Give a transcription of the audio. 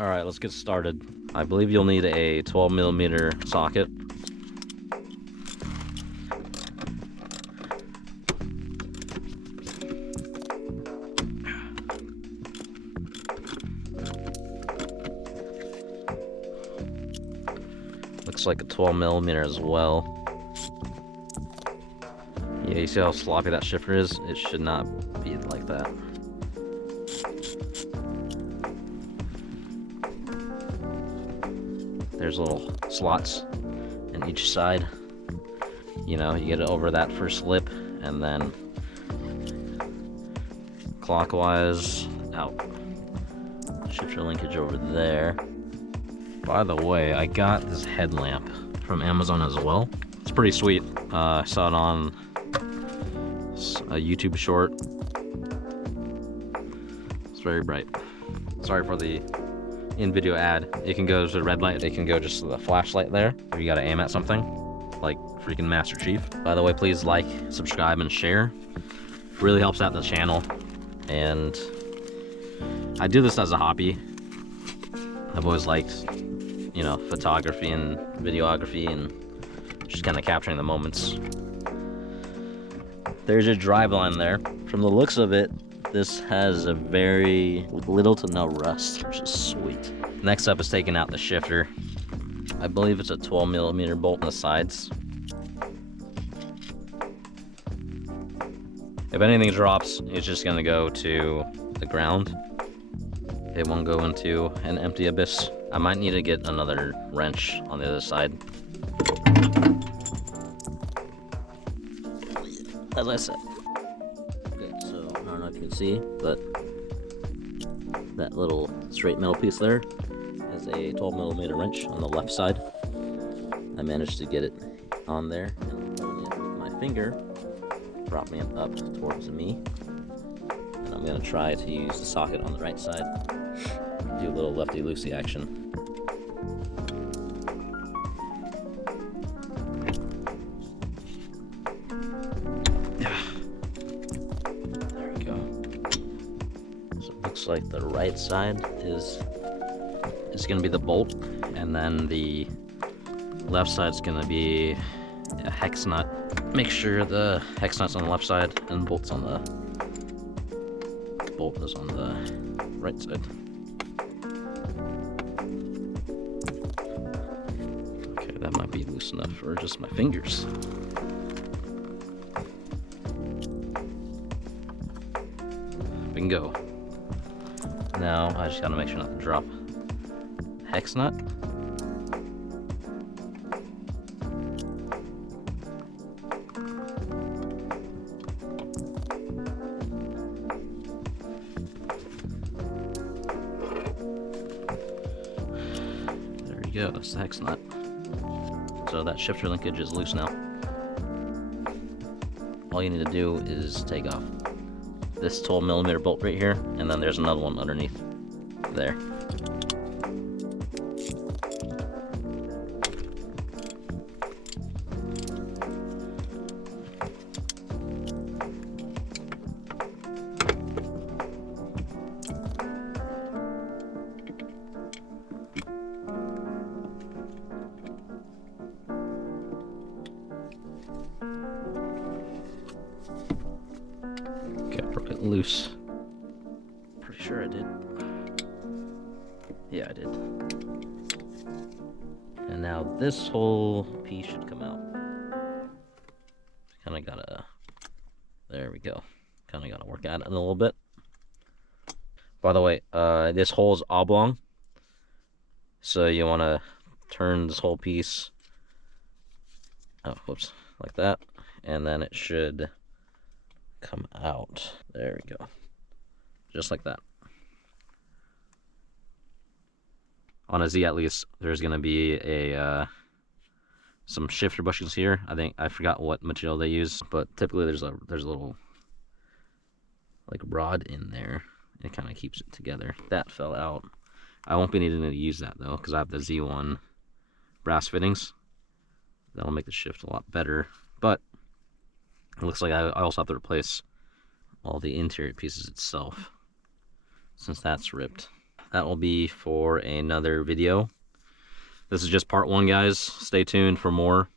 Alright, let's get started. I believe you'll need a 12mm socket. Looks like a 12mm as well. Yeah, you see how sloppy that shifter is? It should not be like that. There's little slots in each side. You know, you get it over that first lip and then clockwise out. Shifter linkage over there. By the way, I got this headlamp from Amazon as well. It's pretty sweet. I saw it on a YouTube short. It's very bright. Sorry for the in-video ad. It can go to the red light. It can go just to the flashlight there if you gotta aim at something, like freaking Master Chief. By the way, please like, subscribe, and share. It really helps out the channel. And I do this as a hobby. I've always liked, you know, photography and videography and just kind of capturing the moments. There's your driveline there. From the looks of it, this has a very little to no rust, which is sweet. Next up is taking out the shifter. I believe it's a 12mm bolt on the sides. If anything drops, it's just gonna go to the ground. It won't go into an empty abyss. I might need to get another wrench on the other side. As I said. Okay, so I don't know if you can see, but that little straight metal piece there is a 12mm wrench on the left side. I managed to get it on there, and holding it with my finger brought me up towards me. And I'm gonna try to use the socket on the right side. Do a little lefty-loosey action. There we go. So it looks like the right side is gonna be the bolt, and then the left side's gonna be a hex nut. Make sure the hex nut's on the left side and bolt's on the bolt is on the right side. Okay, that might be loose enough for just my fingers. Bingo. Now I just gotta make sure not to drop hex nut. Go, that's the hex nut. So that shifter linkage is loose now. All you need to do is take off this 12mm bolt right here, and then there's another one underneath there. Okay, I broke it loose. Pretty sure I did. Yeah, I did. And now this whole piece should come out. Kinda gotta... There we go. Kinda gotta work at it a little bit. By the way, this hole is oblong. So you wanna turn this whole piece... Oh, whoops. Like that. And then it should come out. There we go. Just like that. On a Z at least, there's gonna be a some shifter bushings here. I forgot what material they use, but typically there's a little like rod in there. It kind of keeps it together. That fell out. I won't be needing to use that though, because I have the Z1 brass fittings. That'll make the shift a lot better. But it looks like I also have to replace all the interior pieces itself, since that's ripped. that will be for another video. This is just part 1, guys. Stay tuned for more.